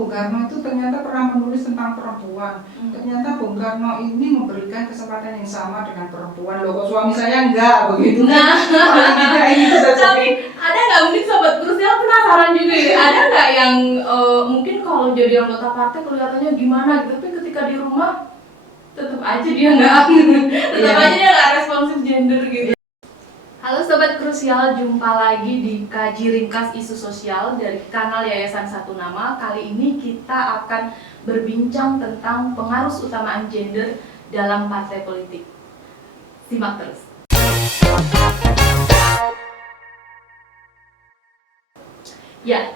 Bung Karno itu ternyata pernah menulis tentang perempuan. Ternyata Bung Karno ini memberikan kesempatan yang sama dengan perempuan. Loh, kok suami saya enggak begitu? Nah, ini bisa jadi. tapi ada nggak mungkin sobat krusial penasaran juga ya? Ada nggak yang mungkin kalau jadi anggota partai kelihatannya gimana gitu, tapi ketika di rumah tetap aja dia nggak, tetap aja dia nggak responsif gender gitu. Halo Sobat Krusial, jumpa lagi di Kaji Ringkas Isu Sosial dari kanal Yayasan Satu Nama. Kali ini kita akan berbincang tentang pengaruh utamaan gender dalam partai politik. Simak terus. Ya,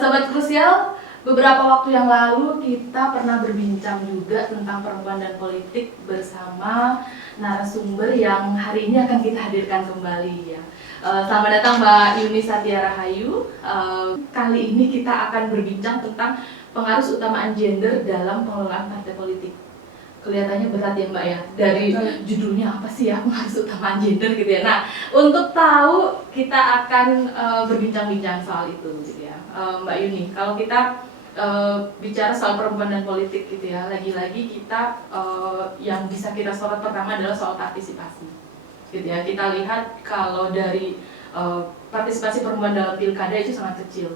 Sobat Krusial, beberapa waktu yang lalu kita pernah berbincang juga tentang perempuan dan politik bersama narasumber yang hari ini akan kita hadirkan kembali ya. Selamat datang Mbak Yuni Satya Rahayu. Kali ini kita akan berbincang tentang pengaruh utamaan gender dalam pengelolaan partai politik. Kelihatannya berat ya Mbak ya, dari judulnya apa sih ya, pengaruh utamaan gender gitu ya. Nah, untuk tahu kita akan berbincang-bincang soal itu gitu ya. Mbak Yuni, kalau kita bicara soal perempuan dan politik gitu ya, lagi-lagi kita yang bisa kita sorot pertama adalah soal partisipasi gitu ya. Kita lihat kalau dari partisipasi perempuan dalam pilkada itu sangat kecil,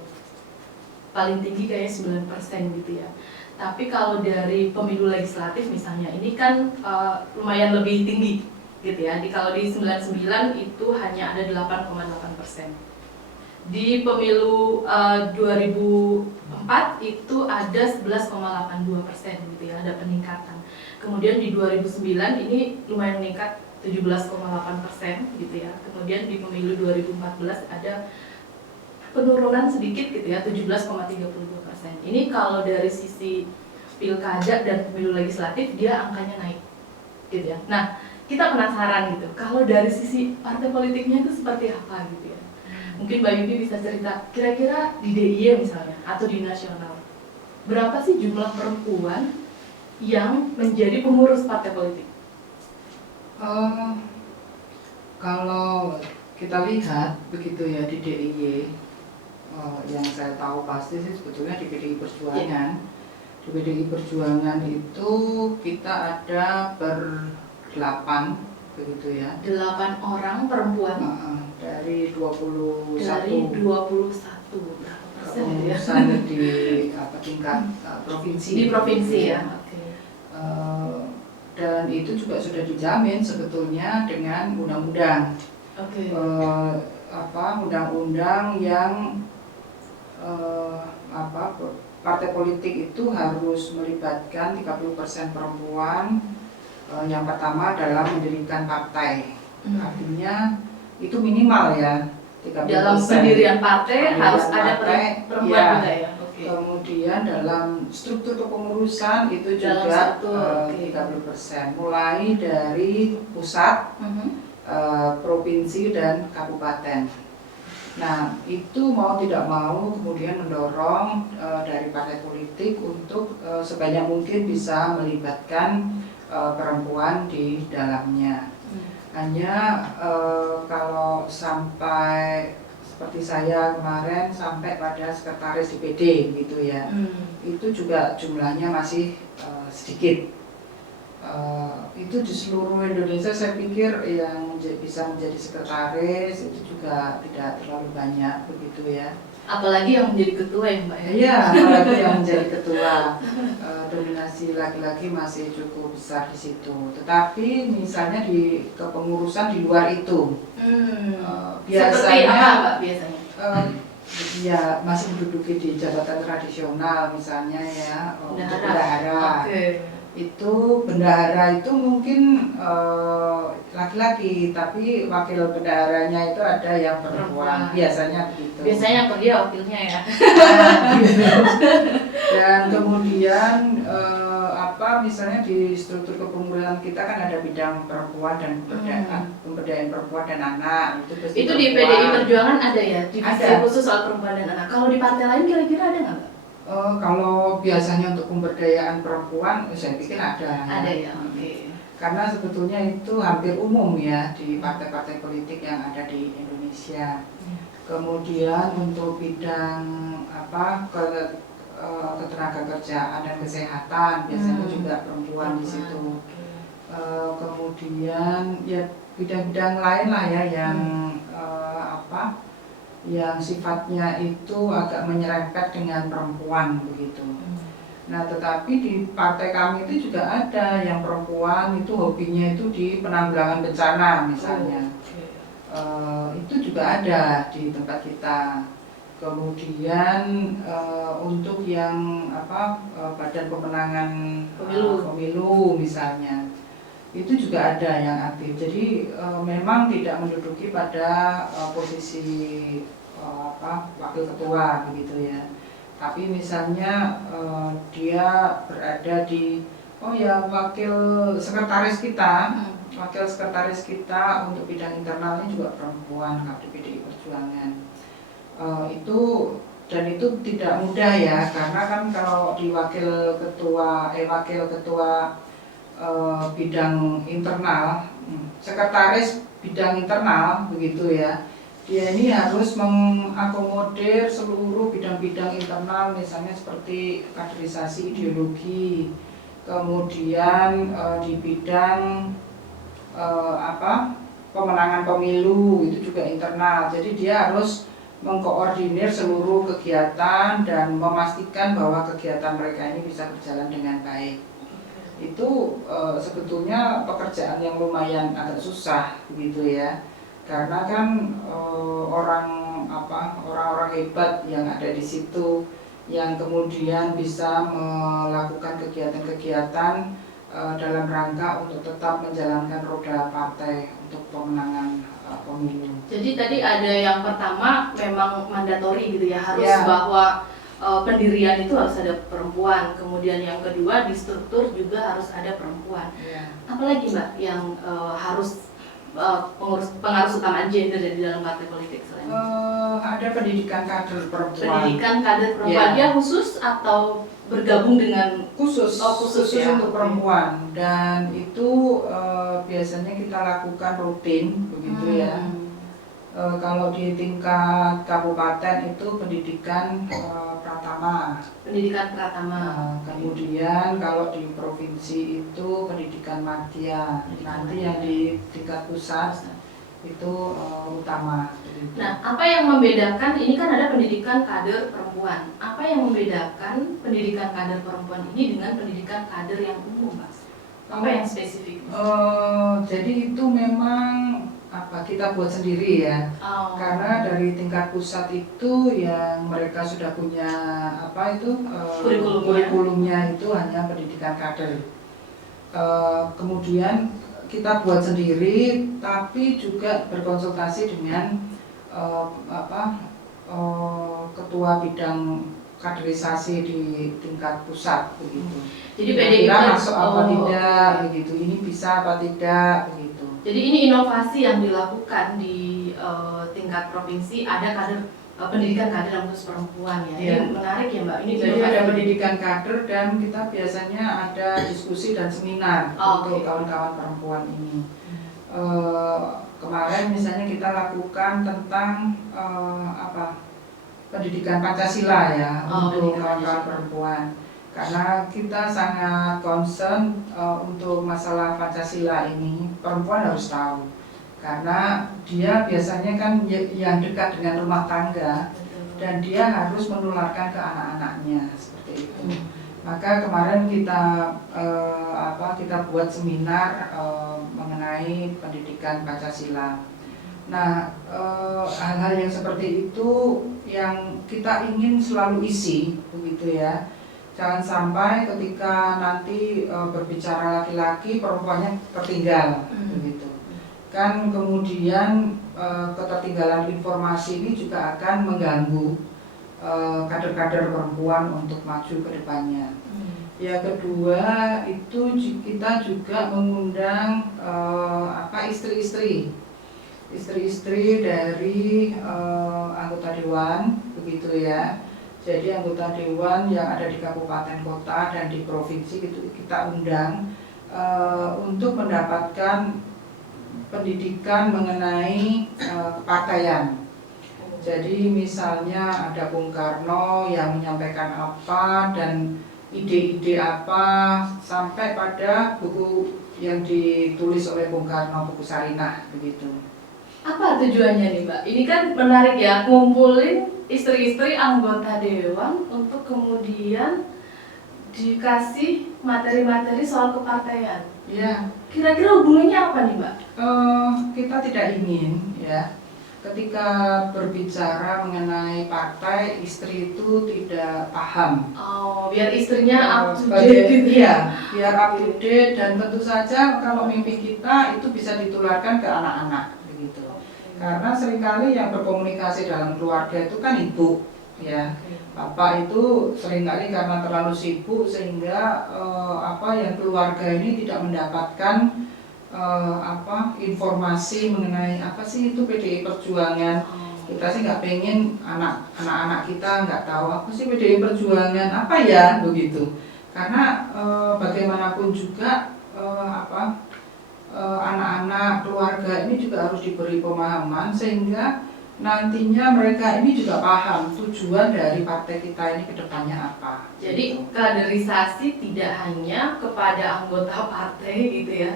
paling tinggi kayak 9% gitu ya. Tapi kalau dari pemilu legislatif misalnya, ini kan lumayan lebih tinggi gitu ya. Kalau di 99 itu hanya ada 8,8%. Di pemilu 2004 itu ada 11,82% gitu ya, ada peningkatan. Kemudian di 2009 ini lumayan meningkat 17,8% gitu ya. Kemudian di pemilu 2014 ada penurunan sedikit gitu ya, 17,32%. Ini kalau dari sisi pilkada dan pemilu legislatif dia angkanya naik gitu ya. Nah, kita penasaran gitu, kalau dari sisi partai politiknya itu seperti apa gitu ya. Mungkin Mbak Yuni bisa cerita, kira-kira di DIY misalnya, atau di nasional, berapa sih jumlah perempuan yang menjadi pengurus partai politik? Kalau kita lihat begitu ya di DIY, yang saya tahu pasti sih sebetulnya di PDI Perjuangan. Di PDI Perjuangan itu kita ada ber-8 begitu ya. 8 orang perempuan. Dari 21. Dari 21 berapa persen ya? Di tingkat provinsi. Di provinsi ya. Oke. Dan itu juga sudah dijamin sebetulnya dengan undang-undang. Oke. Undang-undang yang partai politik itu harus melibatkan 30% perempuan. Yang pertama adalah mendirikan partai. Artinya itu minimal ya 30%. Dalam pendirian partai harus ada perempuan ya. juga ya. Okay. Kemudian dalam struktur kepengurusan itu juga 30%. Mulai dari pusat, provinsi dan kabupaten. Nah, itu mau tidak mau kemudian mendorong dari partai politik untuk sebanyak mungkin bisa melibatkan perempuan di dalamnya. Hanya kalau sampai seperti saya kemarin sampai pada sekretaris DPD gitu ya, itu juga jumlahnya masih sedikit. Itu di seluruh Indonesia saya pikir yang bisa menjadi sekretaris itu juga tidak terlalu banyak begitu ya. Apalagi yang menjadi ketua ya Mbak ya? Iya, apalagi yang menjadi ketua. Dominasi laki-laki masih cukup besar di situ. Tetapi misalnya di kepengurusan di luar itu, biasanya seperti apa Mbak biasanya? Ya masih menduduki di jabatan tradisional misalnya ya, bendahara. Okay. Itu bendahara itu mungkin laki-laki, tapi wakil bendaharanya itu ada yang perempuan. Biasanya begitu. Biasanya pergi wakilnya ya. Dan kemudian misalnya di struktur kepengurusan kita kan ada bidang perempuan dan pemberdayaan perempuan dan anak. Itu di PDI Perjuangan ada ya, divisi khusus soal perempuan dan anak. Kalau di partai lain kira-kira ada nggak Mbak? Kalau biasanya untuk pemberdayaan perempuan, saya pikir ada. Ada ya, oke. Karena sebetulnya itu hampir umum ya di partai-partai politik yang ada di Indonesia. Kemudian untuk bidang ketenagakerjaan dan kesehatan, biasanya juga perempuan di situ. Kemudian ya bidang-bidang lain lah ya yang yang sifatnya itu agak menyerempet dengan perempuan begitu. Nah, tetapi di partai kami itu juga ada yang perempuan itu hobinya itu di penanggulangan bencana misalnya. Itu juga ada di tempat kita. Kemudian untuk yang Badan Pemenangan Pemilu misalnya, itu juga ada yang aktif. Jadi memang tidak menduduki pada posisi wakil ketua begitu ya. Tapi misalnya dia berada di wakil sekretaris kita untuk bidang internalnya juga perempuan di PDI Perjuangan. Itu tidak mudah ya, karena kan kalau di wakil ketua bidang internal, sekretaris bidang internal begitu ya, dia ini harus mengakomodir seluruh bidang-bidang internal, misalnya seperti kaderisasi ideologi, kemudian di bidang pemenangan pemilu itu juga internal. Jadi dia harus mengkoordinir seluruh kegiatan dan memastikan bahwa kegiatan mereka ini bisa berjalan dengan baik. Itu sebetulnya pekerjaan yang lumayan agak susah begitu ya, karena kan orang-orang hebat yang ada di situ yang kemudian bisa melakukan kegiatan-kegiatan dalam rangka untuk tetap menjalankan roda partai untuk pemenangan pemilu. Jadi tadi ada yang pertama memang mandatori gitu ya, harus bahwa pendirian itu harus ada perempuan, kemudian yang kedua di struktur juga harus ada perempuan. Apalagi Mbak yang harus pengaruh utama gender di dalam partai politik selain ada pendidikan kader perempuan. Pendidikan kader perempuan dia khusus atau bergabung dengan khusus ya, untuk perempuan, dan itu biasanya kita lakukan rutin begitu ya. Kalau di tingkat kabupaten itu pendidikan pratama. Kemudian kalau di provinsi itu pendidikan madya. Nanti yang di tingkat pusat itu utama. Nah, apa yang membedakan, ini kan ada pendidikan kader perempuan. Apa yang membedakan pendidikan kader perempuan ini dengan pendidikan kader yang umum, Mas? Apa yang spesifik? Jadi itu memang kita buat sendiri ya, karena dari tingkat pusat itu yang mereka sudah punya kurikulumnya itu hanya pendidikan kader. Kemudian kita buat sendiri, tapi juga berkonsultasi dengan ketua bidang kaderisasi di tingkat pusat begitu. Jadi PDI masuk apa tidak begitu, ini bisa apa tidak begitu. Jadi ini inovasi yang dilakukan di tingkat provinsi, ada kader pendidikan kader yang khusus perempuan ya. Ini menarik ya Mbak. Ini jadi ada pendidikan kader dan kita biasanya ada diskusi dan seminar untuk kawan-kawan perempuan ini. Kemarin misalnya kita lakukan tentang pendidikan Pancasila ya untuk kawan-kawan perempuan. Karena kita sangat concern untuk masalah Pancasila ini, perempuan harus tahu. Karena dia biasanya kan yang dekat dengan rumah tangga, dan dia harus menularkan ke anak-anaknya seperti itu. Maka kemarin kita buat seminar mengenai pendidikan Pancasila. Nah, hal-hal yang seperti itu yang kita ingin selalu isi begitu ya. Jangan sampai ketika nanti berbicara laki-laki, perempuannya tertinggal begitu. Kan kemudian ketertinggalan informasi ini juga akan mengganggu kader-kader perempuan untuk maju ke depannya. Ya kedua itu kita juga mengundang istri-istri dari anggota dewan begitu ya. Jadi anggota dewan yang ada di kabupaten kota dan di provinsi itu kita undang untuk mendapatkan pendidikan mengenai kepartaian. Jadi misalnya ada Bung Karno yang menyampaikan apa dan ide-ide apa, sampai pada buku yang ditulis oleh Bung Karno, buku Sarinah begitu. Apa tujuannya nih Mbak? Ini kan menarik ya, ngumpulin istri-istri anggota dewan untuk kemudian dikasih materi-materi soal kepartaian. Ya, Kira-kira hubungannya apa nih Mbak? kita tidak ingin ya, ketika berbicara mengenai partai, istri itu tidak paham. Oh, biar istrinya up to Sebagai- date gitu iya, biar up to date, dan tentu saja kalau mimpi kita itu bisa ditularkan ke anak-anak begitu. Karena seringkali yang berkomunikasi dalam keluarga itu kan ibu, ya. Bapak itu seringkali karena terlalu sibuk sehingga yang keluarga ini tidak mendapatkan informasi mengenai apa sih itu PDI Perjuangan. Kita sih nggak pengen anak-anak kita nggak tahu apa sih PDI Perjuangan, apa ya begitu. Karena bagaimanapun juga anak-anak keluarga ini juga harus diberi pemahaman sehingga nantinya mereka ini juga paham tujuan dari partai kita ini kedepannya apa. Jadi kaderisasi tidak hanya kepada anggota partai gitu ya,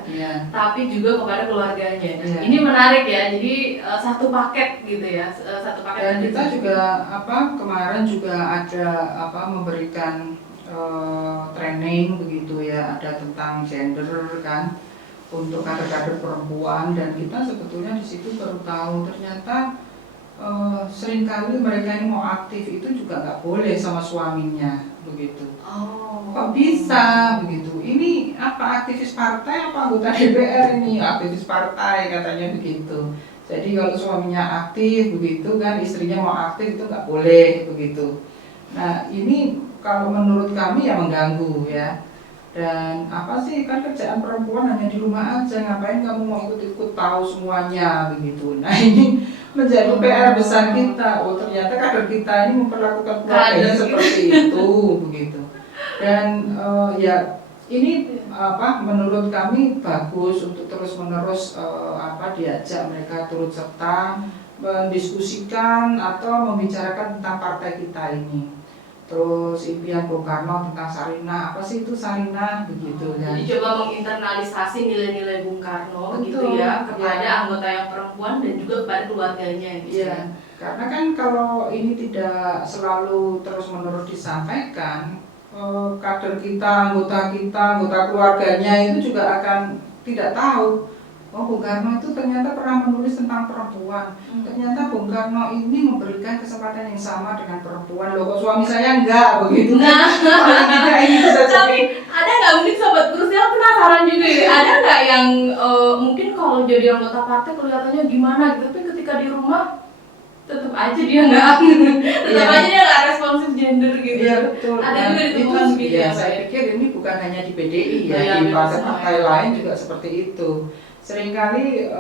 tapi juga kepada keluarganya. Ya. Ini menarik ya, jadi satu paket gitu ya, satu paket. Dan kita juga kemarin juga ada memberikan training begitu ya, ada tentang gender kan untuk kader-kader perempuan, dan kita sebetulnya di situ baru tahu ternyata seringkali mereka yang mau aktif itu juga nggak boleh sama suaminya begitu. Kok bisa begitu? Ini apa, aktivis partai apa anggota DPR ini? Aktivis partai katanya begitu. Jadi kalau suaminya aktif begitu kan, istrinya mau aktif itu nggak boleh begitu. Nah ini kalau menurut kami ya mengganggu ya. Dan apa sih, kan kerjaan perempuan hanya di rumah aja, ngapain kamu mau ikut-ikut tahu semuanya begitu. Nah ini menjadi PR besar kita. Oh ternyata kader kita ini memperlakukan keluarganya seperti itu begitu. Dan ini menurut kami bagus untuk terus-menerus diajak mereka turut serta mendiskusikan atau membicarakan tentang partai kita ini. Terus impian Bung Karno tentang Sarinah, apa sih itu Sarinah begitu ya. Jadi coba menginternalisasi nilai-nilai Bung Karno. Betul, gitu ya, kepada anggota yang perempuan dan juga kepada keluarganya gitu. Iya. Karena kan kalau ini tidak selalu terus-menerus disampaikan, kader kita, anggota keluarganya itu juga akan tidak tahu. Oh, Bung Karno itu ternyata pernah menulis tentang perempuan. Ternyata Bung Karno ini memberikan kesempatan yang sama dengan perempuan. Loh, kok suami saya enggak begitu? Nah, ini bisa tapi ada nggak mungkin sobat krusial penasaran juga ya? Ada nggak yang mungkin kalau jadi anggota partai kelihatannya gimana gitu, tapi ketika di rumah tetap aja dia nggak, aja dia nggak responsif gender gitu. Iya betul. Ada juga ditemukan begitu ya. Saya pikir ini bukan hanya di PDI ya, di partai-partai lain juga seperti itu. Seringkali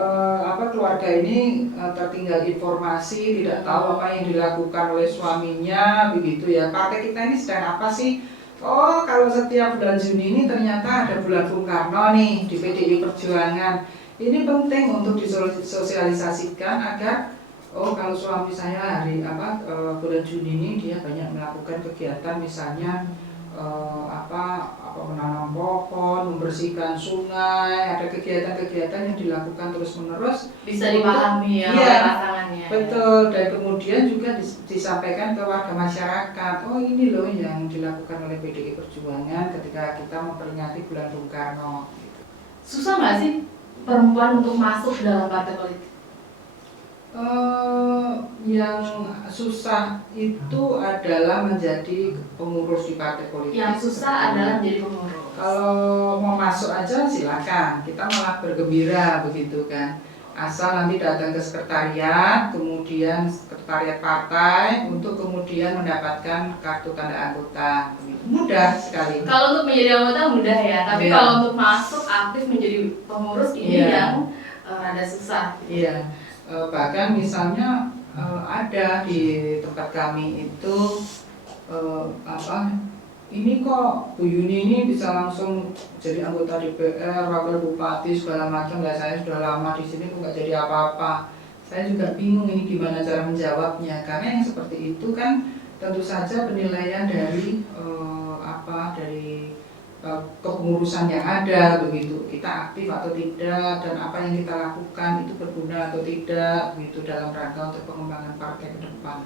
keluarga ini tertinggal informasi, tidak tahu apa yang dilakukan oleh suaminya begitu ya. Partai kita ini sedang apa sih? Oh, kalau setiap bulan Juni ini ternyata ada bulan Bung Karno nih di PDI Perjuangan. Ini penting untuk disosialisasikan agar kalau suami saya bulan Juni ini dia banyak melakukan kegiatan, misalnya menanam pohon, membersihkan sungai, ada kegiatan-kegiatan yang dilakukan terus-menerus, bisa dipahami ya oleh pasangannya. Betul, dan kemudian juga disampaikan ke warga masyarakat. Oh ini loh yang dilakukan oleh PDI Perjuangan ketika kita memperingati bulan Bung Karno. Susah nggak sih perempuan untuk masuk dalam partai politik? Yang susah itu adalah menjadi pengurus di partai politik. Yang susah adalah menjadi pengurus. Kalau mau masuk aja silakan, kita malah bergembira begitu kan. Asal nanti datang ke sekretariat, kemudian sekretariat partai untuk kemudian mendapatkan kartu tanda anggota. Mudah sekali. Kalau untuk menjadi anggota mudah ya, tapi kalau untuk masuk aktif menjadi pengurus ini yang rada susah. Iya. Bahkan misalnya ada di tempat kami itu ini kok Bu Yuni ini bisa langsung jadi anggota DPR, wakil bupati segala macam. Lah saya sudah lama di sini kok nggak jadi apa-apa. Saya juga bingung ini gimana cara menjawabnya, karena yang seperti itu kan tentu saja penilaian dari kepengurusan yang ada begitu, kita aktif atau tidak, dan apa yang kita lakukan itu berguna atau tidak begitu dalam rangka untuk pengembangan partai ke depan.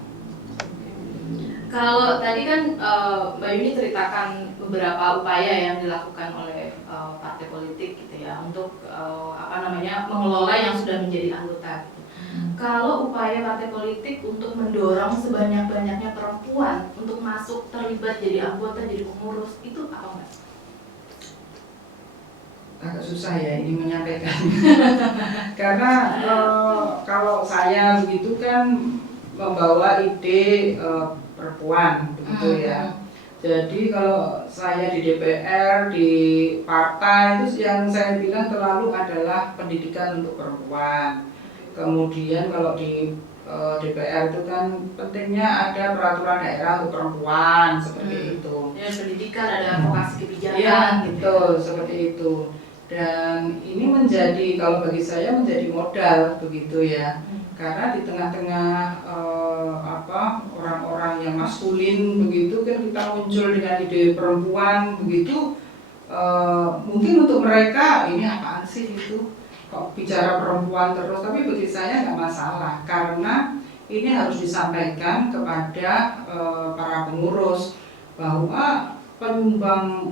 Kalau tadi kan Mbak Yuni ceritakan beberapa upaya yang dilakukan oleh partai politik gitu ya untuk mengelola yang sudah menjadi anggota. Kalau upaya partai politik untuk mendorong sebanyak-banyaknya perempuan untuk masuk terlibat jadi anggota, jadi pengurus, itu apa Mbak? Agak susah ya ini menyampaikan karena kalau saya begitu kan membawa ide perempuan begitu ya. Jadi kalau saya di DPR, di partai itu yang saya bilang terlalu adalah pendidikan untuk perempuan. Kemudian kalau di DPR itu kan pentingnya ada peraturan daerah untuk perempuan seperti itu. Ya, pendidikan ada advokasi kebijakan. Iya, betul seperti itu. Dan ini menjadi, kalau bagi saya menjadi modal begitu ya, karena di tengah-tengah orang-orang yang maskulin begitu kan kita muncul dengan ide perempuan begitu, mungkin untuk mereka ini apaan sih itu kok bicara perempuan terus, tapi bagi saya nggak masalah karena ini harus disampaikan kepada para pengurus bahwa penyumbang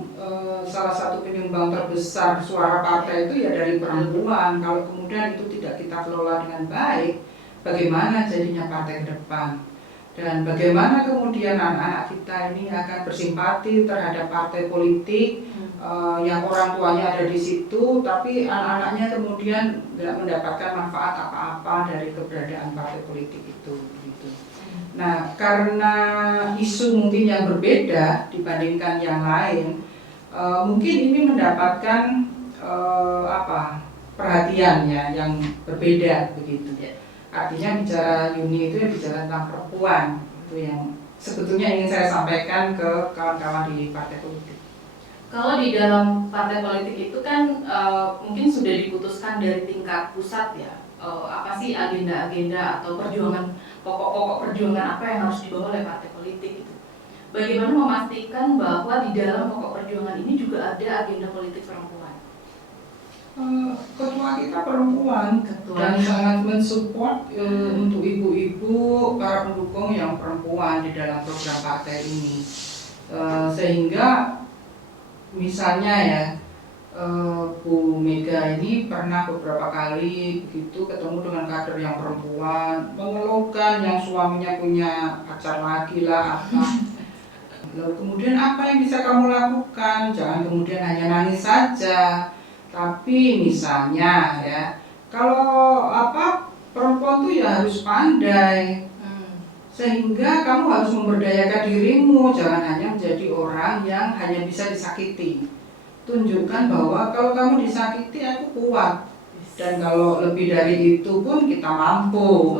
salah satu penyumbang terbesar suara partai itu ya dari perempuan. Kalau kemudian itu tidak kita kelola dengan baik, bagaimana jadinya partai ke depan? Dan bagaimana kemudian anak-anak kita ini akan bersimpati terhadap partai politik yang orang tuanya ada di situ, tapi anak-anaknya kemudian tidak mendapatkan manfaat apa-apa dari keberadaan partai politik itu. Nah, karena isu mungkin yang berbeda dibandingkan yang lain, mungkin ini mendapatkan perhatian ya yang berbeda begitu. Artinya bicara Yuni itu ya bicara tentang perempuan, itu yang sebetulnya ingin saya sampaikan ke kawan-kawan di partai politik. Kalau di dalam partai politik itu kan mungkin sudah diputuskan dari tingkat pusat ya, apa sih agenda-agenda atau perjuangan, pokok-pokok perjuangan apa yang harus dibawa oleh partai politik itu. Bagaimana memastikan bahwa di dalam pokok perjuangan ini juga ada agenda politik perempuan? Ketua kita perempuan dan sangat mensupport untuk ibu-ibu, para pendukung yang perempuan di dalam program partai ini, sehingga misalnya ya Bu Mega ini pernah beberapa kali begitu ketemu dengan kader yang perempuan, mengeluhkan yang suaminya punya pacar lagi lah apa. Lalu kemudian apa yang bisa kamu lakukan? Jangan kemudian hanya nangis saja. Tapi misalnya ya, kalau perempuan tuh ya harus pandai. Sehingga kamu harus memberdayakan dirimu, jangan hanya menjadi orang yang hanya bisa disakiti. Tunjukkan bahwa kalau kamu disakiti aku kuat, dan kalau lebih dari itu pun kita mampu.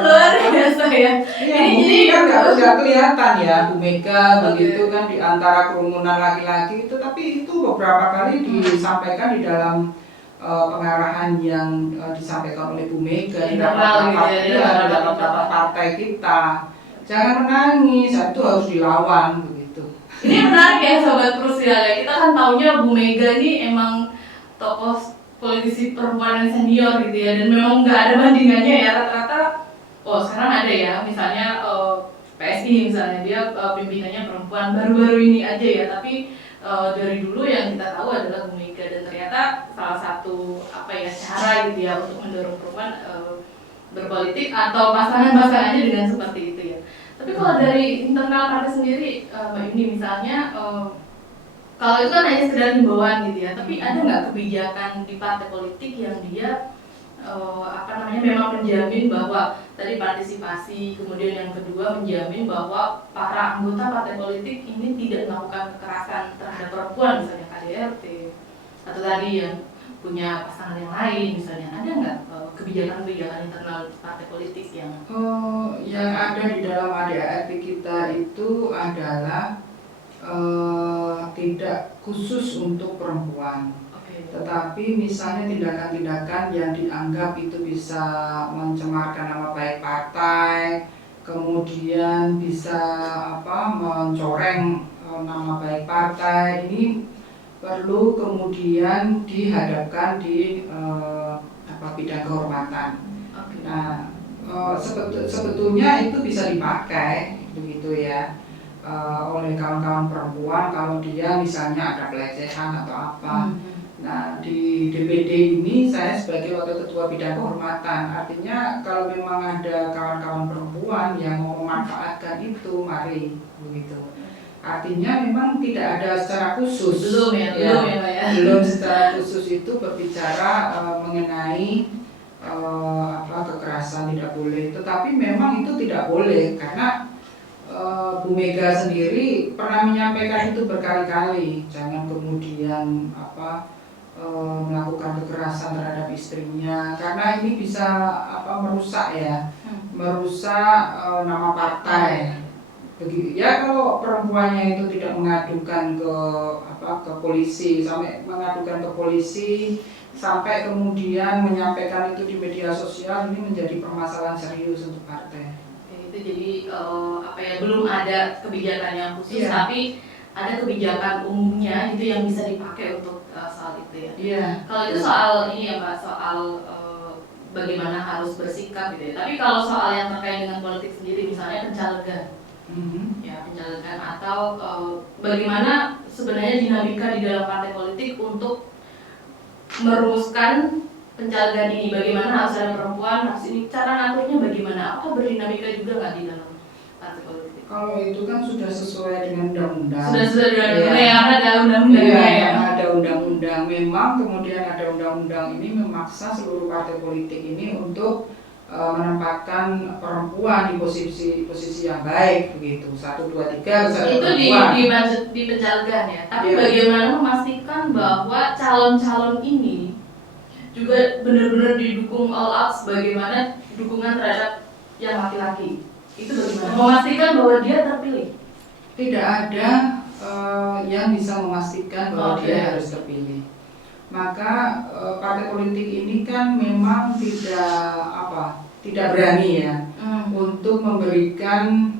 Luar biasa ya. Iya, mungkin kan nggak kelihatan ya Bu Mega begitu kan di antara kerumunan laki-laki itu, tapi itu beberapa kali disampaikan di dalam pengarahan yang disampaikan oleh Bu Mega di dalam partai kita. Jangan menangis, itu harus dilawan begitu. Ini menarik ya Sobat Krusial ya. Kita kan taunya Bu Mega ini emang tokoh politisi perempuan yang senior gitu ya, dan memang nggak ada bandingannya ya rata-rata. Sekarang ada ya, misalnya PSI misalnya dia pimpinannya perempuan baru-baru ini aja ya, tapi dari dulu yang kita tahu adalah Bu Mega, dan ternyata salah satu cara gitu ya untuk mendorong perempuan berpolitik atau pasangan-pasangannya dengan seperti itu ya. Tapi kalau dari internal partai sendiri Mbak Yuni misalnya, kalau itu kan hanya sekedar himbauan gitu ya, tapi ada nggak kebijakan di partai politik yang dia memang menjamin bahwa tadi partisipasi, kemudian yang kedua menjamin bahwa para anggota partai politik ini tidak melakukan kekerasan terhadap perempuan, misalnya KDRT atau tadi yang punya pasangan yang lain misalnya, ada nggak kebijakan-kebijakan internal partai politik yang ada di dalam ADART kita itu adalah tidak khusus untuk perempuan. Tetapi misalnya tindakan-tindakan yang dianggap itu bisa mencemarkan nama baik partai, kemudian bisa mencoreng nama baik partai, ini perlu kemudian dihadapkan di bidang kehormatan. Nah, sebetulnya itu bisa dipakai begitu ya oleh kawan-kawan perempuan kalau dia misalnya ada pelecehan atau apa. Nah, di DPD ini saya sebagai wakil ketua bidang kehormatan, artinya kalau memang ada kawan-kawan perempuan yang mau memanfaatkan itu, mari begitu. Artinya memang tidak ada secara khusus, belum secara khusus itu berbicara mengenai kekerasan tidak boleh. Tetapi memang itu tidak boleh karena Bu Mega sendiri pernah menyampaikan itu berkali-kali, jangan kemudian melakukan kekerasan terhadap istrinya karena ini bisa merusak nama partai. Begitu ya, kalau perempuannya itu tidak mengadukan ke polisi, sampai mengadukan ke polisi sampai kemudian menyampaikan itu di media sosial, ini menjadi permasalahan serius untuk partai. Itu jadi belum ada kebijakan yang khusus, tapi ada kebijakan umumnya itu yang bisa dipakai untuk soal itu ya. Kalau itu soal ini ya Mbak, soal bagaimana harus bersikap gitu ya. Tapi kalau soal yang terkait dengan politik sendiri, misalnya pencalegan, pencalegan atau bagaimana sebenarnya dinamika di dalam partai politik untuk merumuskan pencalegan ini, bagaimana harus ada perempuan, harus ini, cara ngaturnya bagaimana? Apakah berdinamika juga nggak di dalam partai politik? Kalau itu kan sudah sesuai dengan undang-undang. Sudah dengan karena ada undang-undangnya karena ada undang-undang. Memang kemudian ada undang-undang ini memaksa seluruh partai politik ini untuk menempatkan perempuan di posisi yang baik begitu. 1, 2, 3 itu di pencalegan ya. Tapi bagaimana memastikan bahwa calon-calon ini juga benar-benar didukung all out, sebagaimana dukungan terhadap yang laki-laki? Itu bagaimana memastikan bahwa dia terpilih? Tidak ada yang bisa memastikan bahwa dia harus terpilih. Maka partai politik ini kan memang tidak berani ya untuk memberikan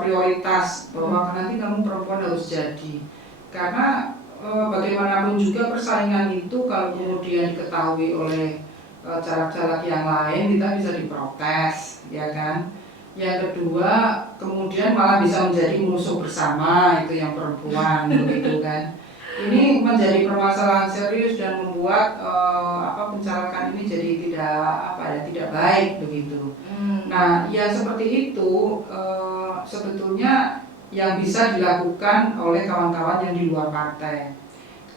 prioritas bahwa nanti kamu perempuan harus jadi, karena bagaimanapun juga persaingan itu kalau kemudian diketahui oleh caleg-caleg yang lain, kita bisa diprotes, ya kan. Yang kedua, kemudian malah bisa menjadi musuh bersama itu yang perempuan begitu kan. Ini menjadi permasalahan serius dan membuat pencalekan ini jadi tidak baik begitu. Nah, ya seperti itu sebetulnya yang bisa dilakukan oleh kawan-kawan yang di luar partai.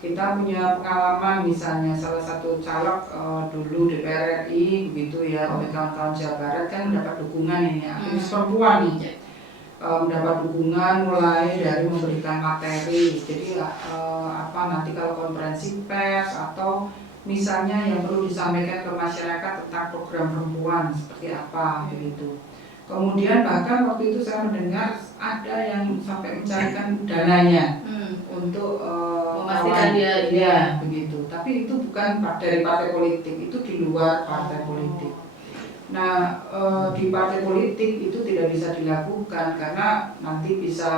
Kita punya pengalaman, misalnya salah satu caleg dulu DPR RI begitu ya, oleh kawan-kawan Jawa Barat kan mendapat dukungan ini, aktivis perempuan nih, mendapat dukungan mulai dari memberikan materi. Jadi nanti kalau konferensi pers atau misalnya yang perlu disampaikan ke masyarakat tentang program perempuan seperti apa begitu. Kemudian bahkan waktu itu saya mendengar ada yang sampai mencarikan dananya untuk memastikan dia begitu. Tapi itu bukan dari partai politik, itu di luar partai politik. Nah, di partai politik itu tidak bisa dilakukan karena nanti bisa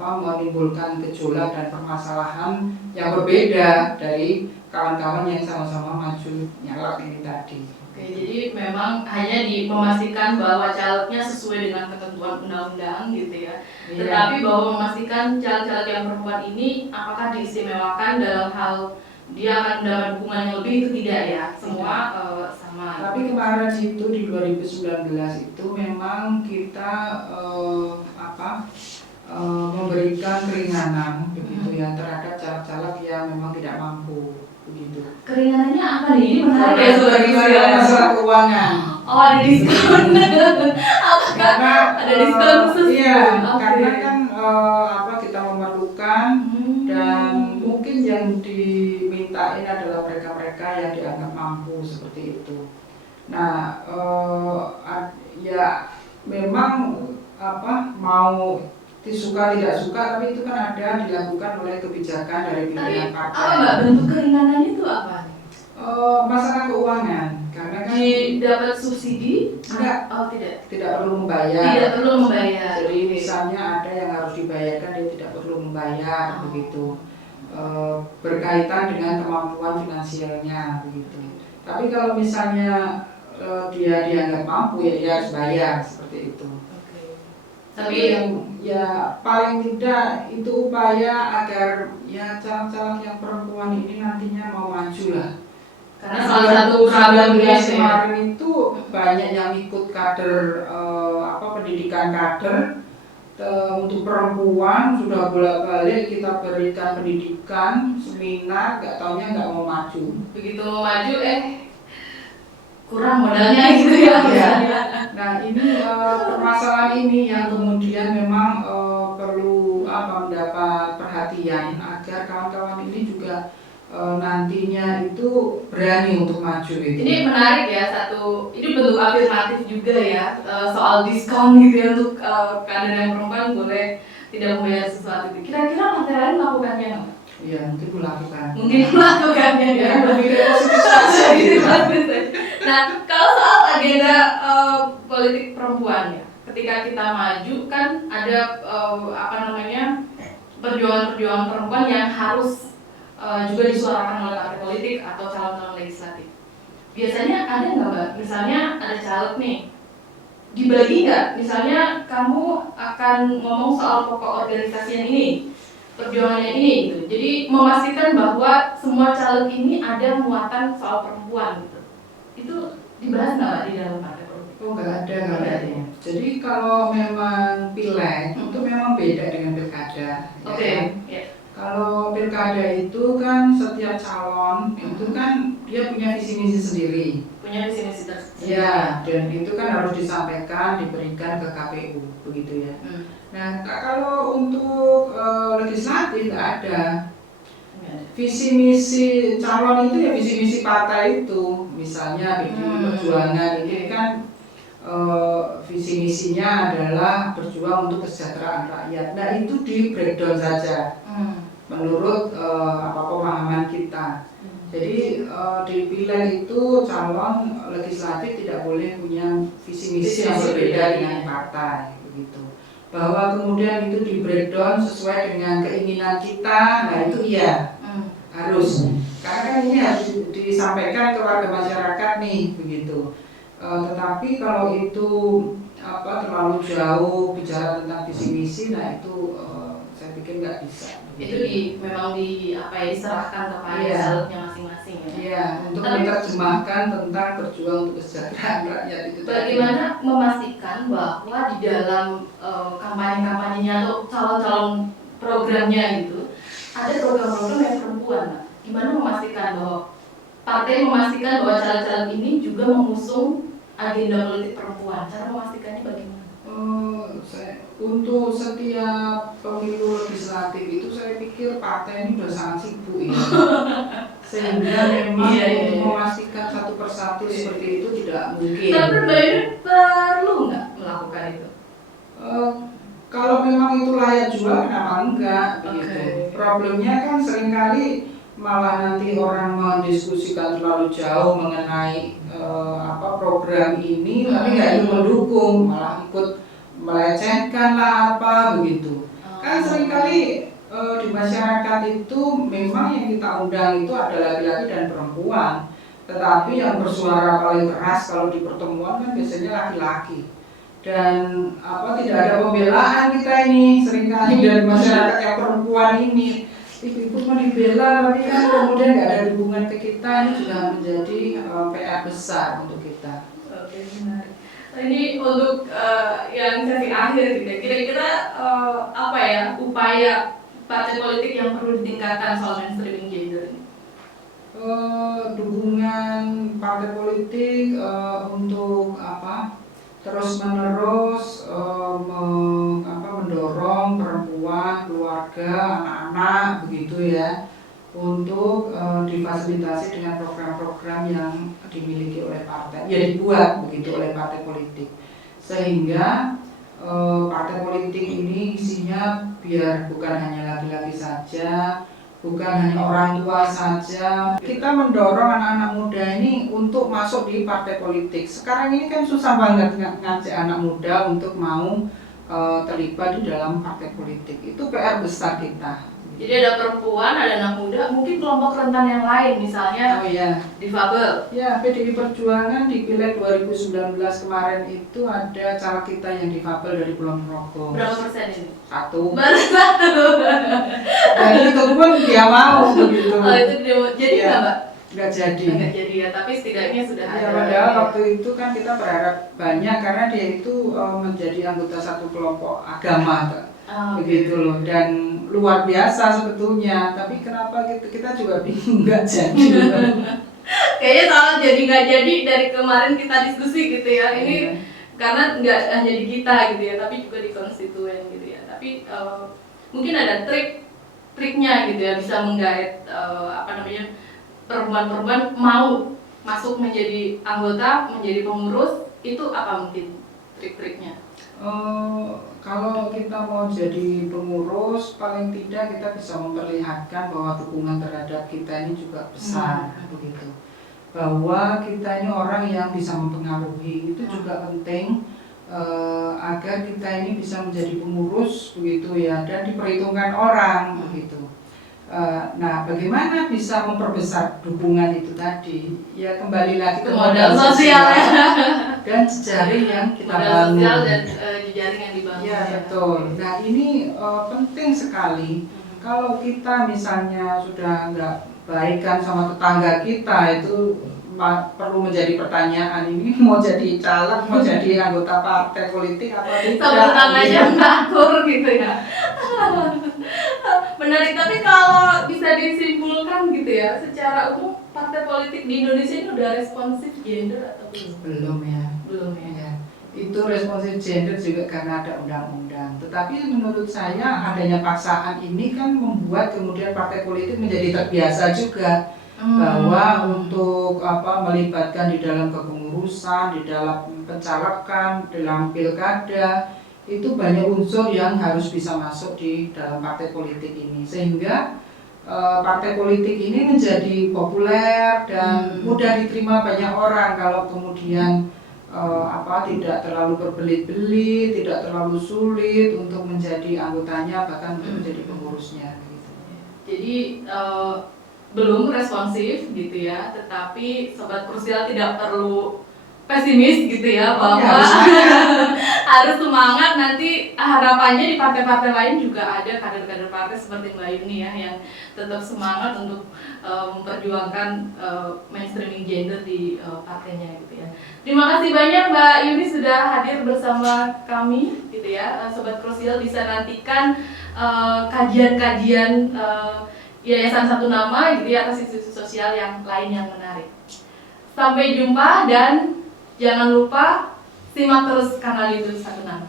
menimbulkan gejolak dan permasalahan yang berbeda dari kawan-kawan yang sama-sama maju nyalek ini tadi. Oke, jadi memang hanya memastikan bahwa calegnya sesuai dengan ketentuan undang-undang gitu ya. Tetapi bahwa memastikan caleg-caleg yang perempuan ini apakah diistimewakan dalam hal dia akan mendapat dukungan yang lebih, itu tidak ya, semua sama. Tapi kemarin itu di 2019 itu memang kita memberikan keringanan begitu ya terhadap caleg-caleg yang memang tidak mampu begitu. Keringanannya apa nih? Ini menarik ya, keringanan masalah keuangan. Oh, ada diskon. Karena ada diskon khusus. Iya, karena kan kita memerlukan dan mungkin yang dimintain adalah mereka-mereka yang dianggap mampu seperti itu. Nah, ya memang mau suka tidak suka, tapi itu kan ada dilakukan oleh kebijakan dari pimpinan Apa partai. Mbak, bentuk keringanannya itu apa? Masalah keuangan, karena kan dapat subsidi? Enggak. Oh tidak. Tidak perlu membayar. Tidak perlu membayar. Jadi misalnya ada yang harus dibayarkan, dia tidak perlu membayar, begitu. Berkaitan dengan kemampuan finansialnya, begitu. Tapi kalau misalnya dia dianggap mampu, ya dia harus bayar, seperti itu. Tapi yang ya paling tidak itu upaya agar ya caleg-caleg yang perempuan ini nantinya mau maju lah. Karena salah satu problemnya kemarin itu banyak yang ikut kader pendidikan kader untuk perempuan, sudah bolak-balik kita berikan pendidikan seminar, nggak taunya nggak mau maju. Begitu mau maju kurang modalnya gitu ya. Nah ini permasalahan ini yang kemudian memang perlu mendapat perhatian agar kawan-kawan ini juga nantinya itu berani untuk maju gitu. Ini menarik ya, ini bentuk afirmatif juga ya, soal diskon gitu ya untuk kader yang perempuan boleh tidak membayar sesuatu. Kira-kira partai lain melakukannya nggak? Iya, mungkin melakukan. Melakukannya ya. Nah, kalau soal agenda politik perempuan ya, ketika kita maju kan ada perjuangan-perjuangan perempuan yang harus juga disuarakan oleh partai politik atau calon-calon legislatif. Biasanya ada nggak Mbak? Misalnya ada caleg nih, dibagi nggak? Misalnya kamu akan ngomong soal pokok organisasi yang ini, perjuangannya ini, gitu. Jadi memastikan bahwa semua caleg ini ada muatan soal perempuan, gitu. Itu dibahas nggak di dalam partai politik? Oh nggak ada. Jadi kalau memang pileg itu memang beda dengan pilkada. Oke. Kalau pilkada itu kan setiap calon itu kan dia punya visi misi sendiri. Punya visi misi tersendiri. Ya, dan itu kan harus disampaikan, diberikan ke KPU, begitu ya. Nah, kalau untuk legislatif nggak ada. Visi misi calon itu ya visi misi partai itu. Misalnya PDI Perjuangan ini kan visi misinya adalah berjuang untuk kesejahteraan rakyat. Nah, itu di breakdown saja. Menurut pemahaman kita. Jadi di pileg itu calon legislatif tidak boleh punya visi misi yang berbeda dengan partai, begitu. Bahwa kemudian itu di breakdown sesuai dengan keinginan kita, nah itu iya harus. Karena kan ini harus disampaikan ke warga masyarakat nih, begitu. Tetapi kalau itu terlalu jauh bicara tentang visi misi, nah itu saya pikir nggak bisa. Itu memang diserahkan kepada calonnya masing-masing ya. Iya, untuk menerjemahkan tentang berjuang untuk kesejahteraan rakyat itu. Bagaimana memastikan bahwa di dalam kampanye-kampanyenya atau calon-calon programnya itu ada program-program yang perempuan, Mbak? Gimana memastikan bahwa partai memastikan bahwa caleg-caleg ini juga mengusung agenda politik perempuan? Cara memastikannya bagaimana? Untuk setiap pemilu legislatif itu saya pikir partai ini sudah sangat sibuk ya. Sehingga memang untuk memastikan satu persatu seperti itu tidak mungkin. Tapi Mbak Yuni perlu nggak melakukan itu? Kalau memang itu layak jual, kenapa enggak? Begitu. Problemnya kan seringkali malah nanti orang mendiskusikan terlalu jauh mengenai program ini, tapi nggak ikut mendukung, malah ikut melecehkan lah begitu. Kan seringkali di masyarakat itu memang yang kita undang itu adalah laki-laki dan perempuan, tetapi yang bersuara paling keras kalau di pertemuan kan biasanya laki-laki. Dan tidak ada pembelaan kita ini seringkali dari masyarakat yang perempuan ini. Ibu mau dibela tapi kan kemudian nggak ada hubungan ke kita, ini juga menjadi PR besar untuk kita. Oke, benar. Ini untuk yang sesi akhir gitu. Kira-kira upaya partai politik yang perlu ditingkatkan soal mainstreaming gender ini? Dukungan partai politik untuk terus-menerus mendorong perempuan, keluarga, anak-anak begitu ya, untuk difasilitasi dengan program-program yang dimiliki oleh partai, ya dibuat begitu oleh partai politik, sehingga partai politik ini isinya biar bukan hanya laki-laki saja, bukan hanya orang tua saja. Kita mendorong anak-anak muda ini untuk masuk di partai politik. Sekarang ini kan susah banget ngajak anak muda untuk mau terlibat di dalam partai politik. Itu PR besar kita. Jadi ada perempuan, ada anak muda, mungkin kelompok rentan yang lain, misalnya difabel. Ya, PDI Perjuangan di Pileg 2019 kemarin itu ada caleg kita yang difabel dari Kulon Progo. Berapa persen ini? 1. Baru 1. Dan itu pun dia mau begitu. Oh itu dia jadi nggak Mbak? Nggak jadi. Nggak jadi ya, tapi setidaknya sudah ada. Ya, padahal waktu itu kan kita berharap banyak karena dia itu menjadi anggota satu kelompok agama. Begitu loh, dan luar biasa sebetulnya, tapi kenapa kita juga bingung nggak jadi. Kayaknya soal jadi nggak jadi dari kemarin kita diskusi gitu ya, ini karena nggak hanya di kita gitu ya, tapi juga di konstituen gitu ya, tapi mungkin ada triknya gitu ya, bisa menggait perempuan-perempuan mau masuk menjadi anggota, menjadi pengurus, itu apa mungkin trik-triknya? Kalau kita mau jadi pengurus, paling tidak kita bisa memperlihatkan bahwa dukungan terhadap kita ini juga besar, begitu. Bahwa kita ini orang yang bisa mempengaruhi, itu juga penting agar kita ini bisa menjadi pengurus, begitu ya, dan diperhitungkan orang, begitu. Nah, bagaimana bisa memperbesar dukungan itu tadi? Ya kembali lagi ke modal sosial dan jejaring yang kita bangun. Modal sosial dan jejaring yang dibangun. Ya betul. Nah ini penting sekali. Kalau kita misalnya sudah nggak baikan sama tetangga kita, itu perlu menjadi pertanyaan, ini mau jadi caleg, mau jadi anggota partai politik apa tidak? Tetangganya ngatur gitu ya. Menarik, tapi kalau bisa disimpulkan gitu ya, secara umum partai politik di Indonesia ini udah responsif gender atau belum? Belum ya. Belum ya. Itu responsif gender juga karena ada undang-undang. Tetapi menurut saya adanya paksaan ini kan membuat kemudian partai politik menjadi terbiasa juga bahwa untuk melibatkan di dalam kepengurusan, di dalam pencalekan, dalam pilkada, itu banyak unsur yang harus bisa masuk di dalam partai politik ini, sehingga partai politik ini menjadi populer dan mudah diterima banyak orang kalau kemudian tidak terlalu berbelit-belit, tidak terlalu sulit untuk menjadi anggotanya, bahkan untuk menjadi pengurusnya gitu. Jadi belum responsif gitu ya, tetapi Sobat Krusial tidak perlu pesimis gitu ya, bahwa harus semangat. Nanti harapannya di partai-partai lain juga ada kader-kader partai seperti Mbak Yuni ya, yang tetap semangat untuk memperjuangkan mainstreaming gender di partainya gitu ya. Terima kasih banyak Mbak Yuni sudah hadir bersama kami gitu ya. Sobat Krusial bisa nantikan kajian-kajian Yayasan Satu Nama gitu ya, atas institusi sosial yang lain yang menarik. Sampai jumpa dan jangan lupa simak terus kanal YouTube Satu Nama.